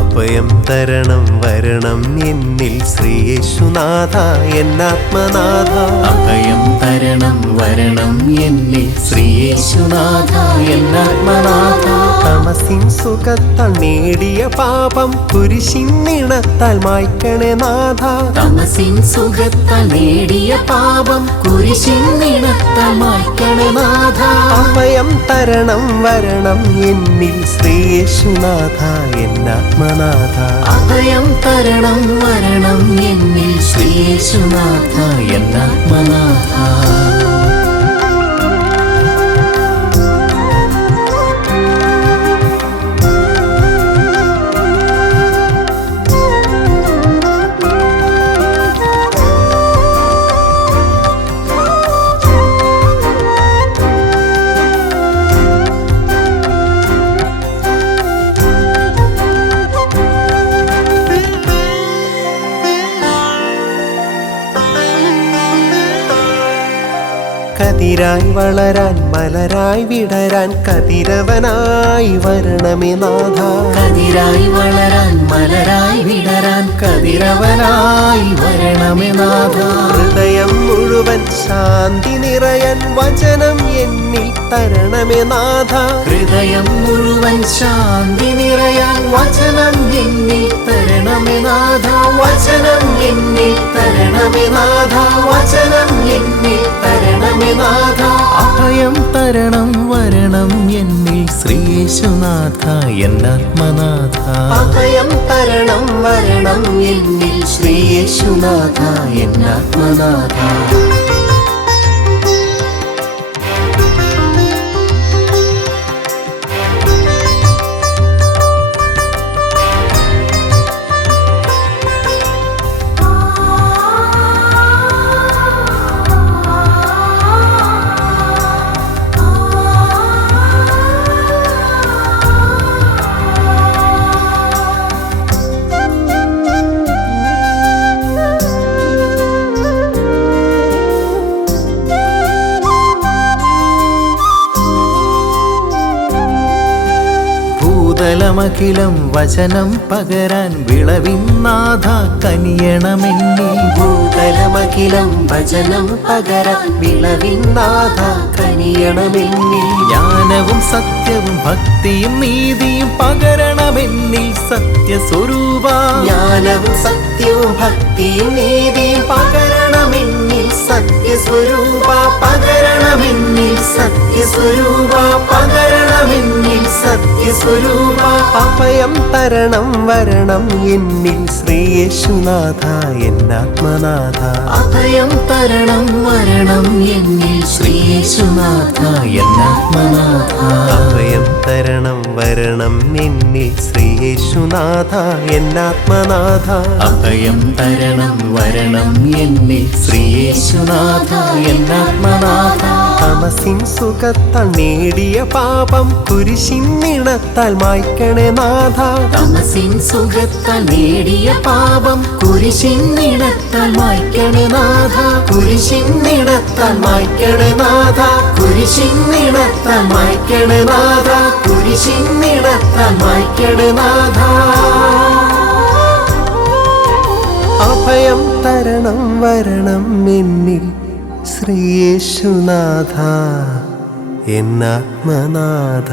അഭയം തരണം വരണം എന്നിൽ ശ്രീയേശുനാഥ എന്നാത്മനാഥ. അഭയം തരണം വരണം എന്നിൽ ശ്രീയേശുനാഥ എന്നാത്മനാഥ. തമസിൻ സുഖത്താൽ നേടിയ പാപം കുരിശിൻ നിണത്താൽ മായ്ക്കണേ നാഥ. തമസിൻ സുഖത്താൽ നേടിയ പാപം കുരിശിൻ നിണത്താൽ മായ്ക്കണേ നാഥ. അഭയം തരണം വരണം എന്നിൽ ശ്രീയേശുനാഥ എന്നാത്മനാഥ. അഭയം തരണം വരണം എന്നിൽ ശ്രീയേശുനാഥ എന്നാത്മനാഥ. കതിരായി വളരാൻ മലരായി വിടരാൻ കതിരവനായി വരണമേ നാഥ. കതിരായി വളരാൻ മലരായി വിടരാൻ കതിരവനായി വരണമേ നാഥ. ഹൃദയം മുഴുവൻ ശാന്തി നിറയാൻ വചനം എന്നിൽ തരണമേ നാഥ. ഹൃദയം മുഴുവൻ ശാന്തി നിറയാൻ വചനം എന്നിൽ തരണമേ നാഥ. വചനം എന്നിൽ തരണമേ നാഥ. വചനം എന്നിൽ തരണമേ നാഥ. അഭയം തരണം വരണം എന്നിൽ ശ്രീയേശുനാഥ എന്നാത്മനാഥ. അഭയം തരണം വരണം എന്നിൽ ശ്രീയേശുനാഥ എന്നാത്മനാഥ. ഭൂതലമഖിലം വചനം പകരാൻ വിളവിന്നാഥ കനിയണമെന്നിൽ. ഭൂതലമഖിലം വചനം പകരാൻ വിളവിന്നാഥ കനിയണമെന്നിൽ. ജ്ഞാനവും സത്യവും ഭക്തിയും നീതിയും പകരണമെന്നിൽ സത്യസ്വരൂപ. ജ്ഞാനവും സത്യവും ഭക്തിയും നീതിയും പകരണമെന്നിൽ സത്യസ്വരൂപ. പകരണമെന്നിൽ സത്യസ്വരൂപ. പകരണമെന്നിൽ സത്യസ്വരൂപ. അഭയം തരണം വരണം എന്നിൽ ശ്രീയേശുനാഥ എന്നാത്മനാഥ. അഭയം തരണം വരണം എന്നിൽ ശ്രീയേശുനാഥ എന്നാത്മനാഥ. അഭയം തരണം വരണം എന്നിൽ ശ്രീയേശുനാഥ എന്നാത്മനാഥ. അഭയം തരണം വരണം എന്നിൽ ശ്രീയേശുനാഥ എന്നാത്മനാഥ. തമസിൻ സുഖത്താൽ നേടിയ പാപം കുരിശിൻ നിണത്താൽ മായ്ക്കണേ നാഥ. തമസിൻ സുഖത്താൽ നേടിയ പാപം കുരിശിൻ നിണത്താൽ മായ്ക്കണേ നാഥ. കുരിശിൻ നിണത്താൽ മായ്ക്കണേ നാഥ. കുരിശിൻ നിണത്താൽ മായ്ക്കണേ നാഥ. കുരിശിൻ നിണത്താൽ മായ്ക്കണേ നാഥ. അഭയം തരണം വരണം എന്നിൽ ശ്രീയേശുനാഥ എന്നാത്മനാഥ.